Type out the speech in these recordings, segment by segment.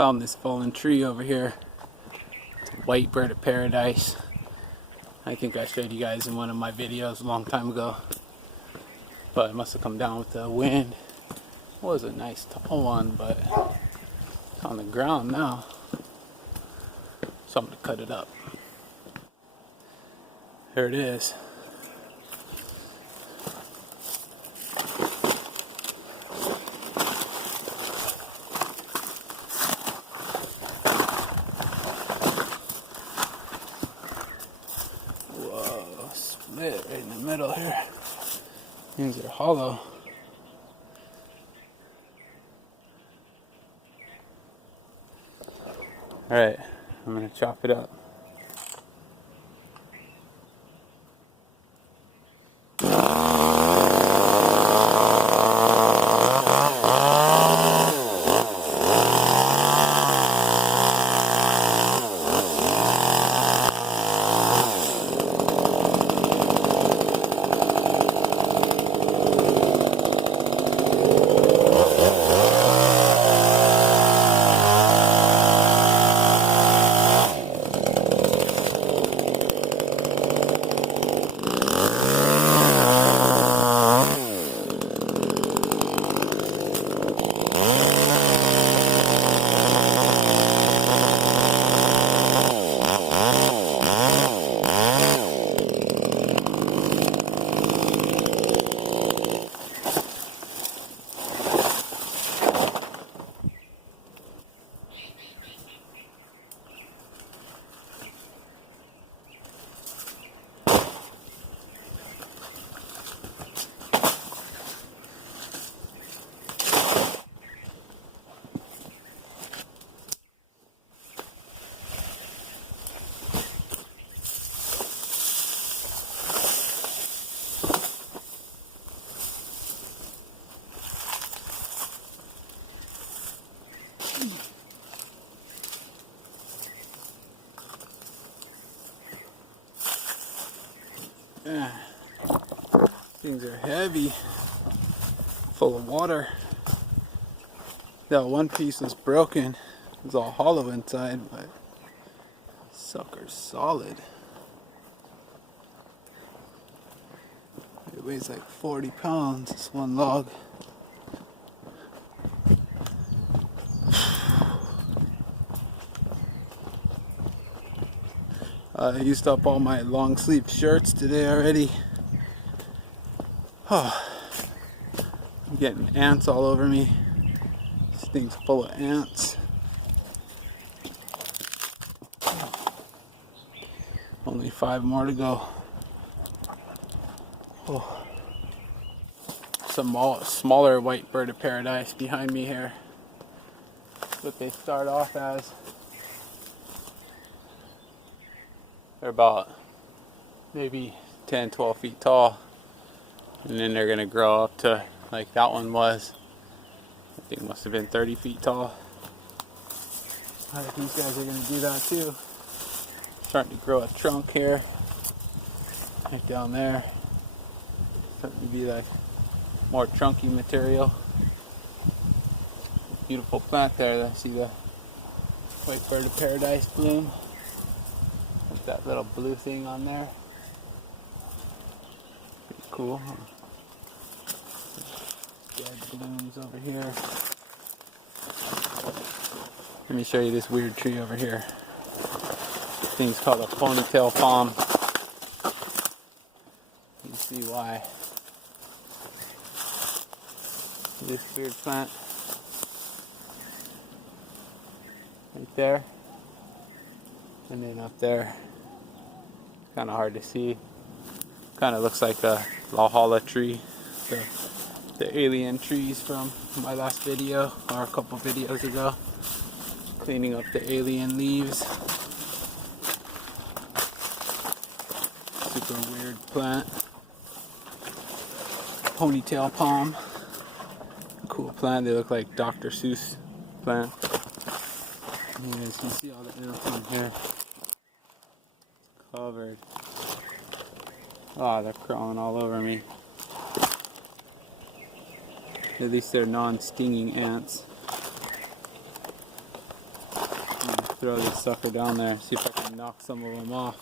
Found this fallen tree over here. It's a white bird of paradise. I think I showed you guys in one of my videos a long time ago. But it must have come down with the wind. It was a nice tall one, but it's on the ground now. So I'm going to cut it up. There it is. Whoa, split right in the middle here. Things are hollow. Alright, I'm going to chop it up. Things are heavy, full of water. That one piece was broken. It was all hollow inside, but sucker's solid. It weighs like 40 pounds, this one log. I used up all my long sleeve shirts today already. Oh, I'm getting ants all over me. This thing's full of ants. Only 5 more to go. Oh. Some smaller white bird of paradise behind me here. That's what they start off as. They're about maybe 10, 12 feet tall. And then they're going to grow up to, like that one was, I think must have been 30 feet tall. I think these guys are going to do that too. Starting to grow a trunk here. Right down there. Starting to be like more trunky material. Beautiful plant there. I see the white bird of paradise bloom. With that little blue thing on there. Pretty cool. Dead blooms over here. Let me show you this weird tree over here. This thing's called a ponytail palm. You can see why. This weird plant. Right there. And then up there. Kind of hard to see. Kind of looks like a Valhalla tree. The alien trees from my last video, or a couple videos ago. Cleaning up the alien leaves. Super weird plant. Ponytail palm. Cool plant. They look like Dr. Seuss plant. You guys can see all the ants in here. Covered. Oh, they're crawling all over me. At least they're non-stinging ants. throw this sucker down there, see if I can knock some of them off.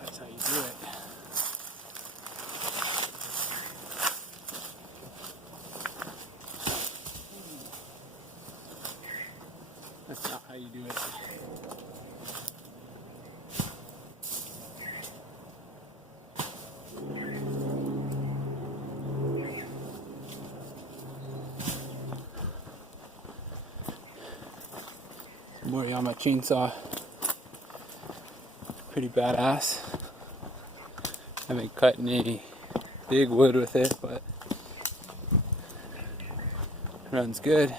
That's how you do it. That's not how you do it. Moriyama chainsaw, pretty badass. Haven't cut any big wood with it, but runs good.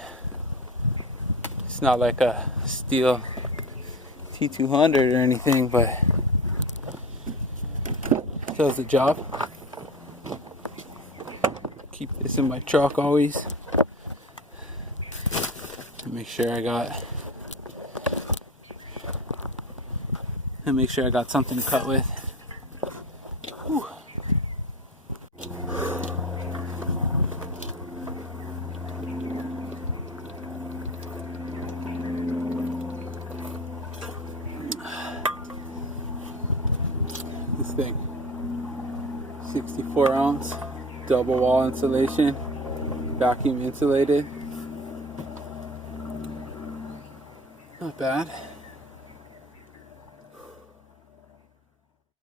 It's not like a steel T200 or anything, but does the job. Keep this in my truck always to make sure I got something to cut with. Whew. This thing, 64 ounce, double wall insulation, vacuum insulated. Not bad.